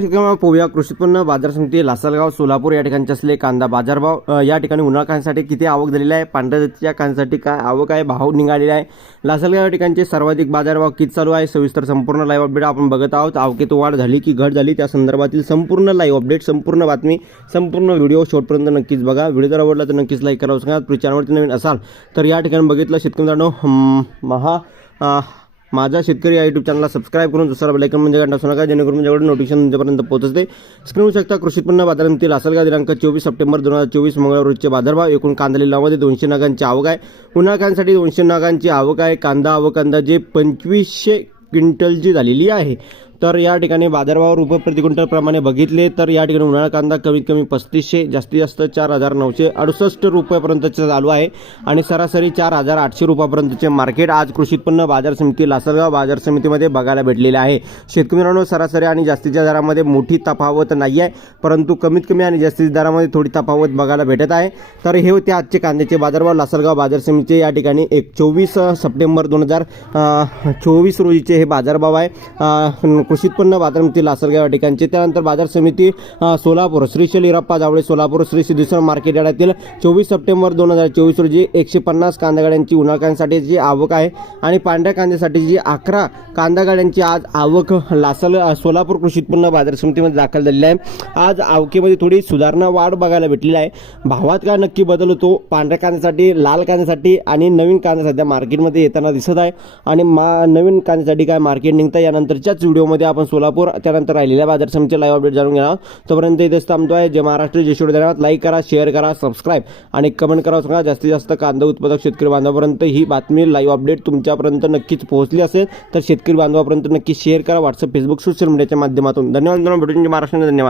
ठिकाणी पोहूया. कृषी उत्पन्न बाजार समिती लासलगाव सोलापूर या ठिकाणचे असले कांदा बाजारभाव या ठिकाणी उन्हाळ कांद्यासाठी किती आवक झालेली आहे? पांढऱ्या जातीच्या कांद्यासाठी काय आवक आहे? भाव निघालेला आहे. लासलगाव या ठिकाणचे सर्वाधिक बाजारभाव किती चालू आहे? सविस्तर संपूर्ण लाईव्ह अपडेट आपण बघत आहोत. आवकेत वाढ झाली की घट झाली? त्या संदर्भातील संपूर्ण लाईव्ह अपडेट संपूर्ण बातमी संपूर्ण व्हिडिओ शेवटपर्यंत नक्कीच बघा. व्हिडिओ जर आवडला तर नक्कीच लाईक करावं सांगा तुम्ही चॅनलवरती नवीन असाल तर या ठिकाणी बघितलं शेतकरी महा माझा शेतकरी या युट्यूब चॅनलला सबस्क्राईब करून दुसरा बेलायकन म्हणजे घंटा नका जेणेकरून माझ्याकडे नोटिफिकेशन तुमच्यापर्यंत पोहोचते. स्क्रीन शकता कृषी उत्पन्न बाजारातील असेल का दिनांक चोवीस सप्टेंबर दोन हजार चोवीस मंगळवार रोजचे बाजारभाव एकूण कांदा लिलावामध्ये दोनशे नागांची आवक आहे. उन्हाळ्यासाठी दोनशे नागांची आवक आहे. कांदा आवक अंदाजे पंचवीसशे क्विंटलची झालेली आहे. तर या ठिकाणी बाजारभाव रुपये प्रति क्विंटल बघितले तर या ठिकाणी उन्हाळा कांदा कमीत कमी पस्तीसशे जास्तीत जास्त चार हजार नऊशे अडुसष्ट रुपयापर्यंतचं चालू आहे. आणि सरासरी चार हजार आठशे रुपयापर्यंतचे मार्केट आज कृषी उत्पन्न बाजार समिती लासलगाव बाजार समितीमध्ये बघायला भेटलेले आहे. शेतकरी मित्रांनो सरासरी आणि जास्तीच्या दरामध्ये मोठी तफावत नाही आहे परंतु कमीत कमी आणि जास्तीच्या दरामध्ये थोडी तफावत बघायला भेटत आहे. तर हे होते आजचे कांद्याचे बाजारभाव. लासलगाव बाजार समितीचे या ठिकाणी एक चोवीस सप्टेंबर दोन हजार चोवीस रोजीचे हे बाजारभाव आहे. कृषी उत्पन्न बाजार समिती लासलगाव या ठिकाणचे. त्यानंतर बाजार समिती सोलापूर श्रीशैल इरप्पा जावळे सोलापूर श्री सिद्धेश्वर मार्केट यार्डातील चोवीस सप्टेंबर दोन हजार चोवीस रोजी एकशे पन्नास कांदा गाड्यांची उन्हाळ्यांसाठी जी आवक आहे आणि पांढऱ्या कांद्यासाठी जी अकरा कांदा गाड्यांची आज आवक लासल सोलापूर कृषी उत्पन्न बाजार समितीमध्ये दाखल झालेली आहे. आज आवकेमध्ये थोडी सुधारणा वाढ बघायला भेटलेली आहे. भावात काय नक्की बदल होतो? पांढऱ्या कांद्यासाठी लाल कांद्यासाठी आणि नवीन कांदा सध्या मार्केटमध्ये येताना दिसत आहे. आणि मा नवीन कांद्यासाठी काय मार्केट निघतं यानंतरच्याच व्हिडिओमध्ये आपण सोलापूर त्यानंतर राहिलेल्या बाजार समितीचे लाईव्ह अपडेट जाणून घेणार आहोत. तोपर्यंत इथेच थांबतो आहे. जे महाराष्ट्र जे शेवटी देणार लाईक करा शेअर करा सबस्क्राईब आणि कमेंट करा सांगा. जास्तीत जास्त कांदा उत्पादक शेतकरी बांधवापर्यंत ही बातमी लाईव्ह अपडेट तुमच्यापर्यंत नक्कीच पोहोचली असेल तर शेतकरी बांधवापर्यंत नक्की शेअर करा. व्हॉट्सअप फेसबुक सोशल मीडियाच्या माध्यमातून. धन्यवाद भेटून महाराष्ट्राने धन्यवाद.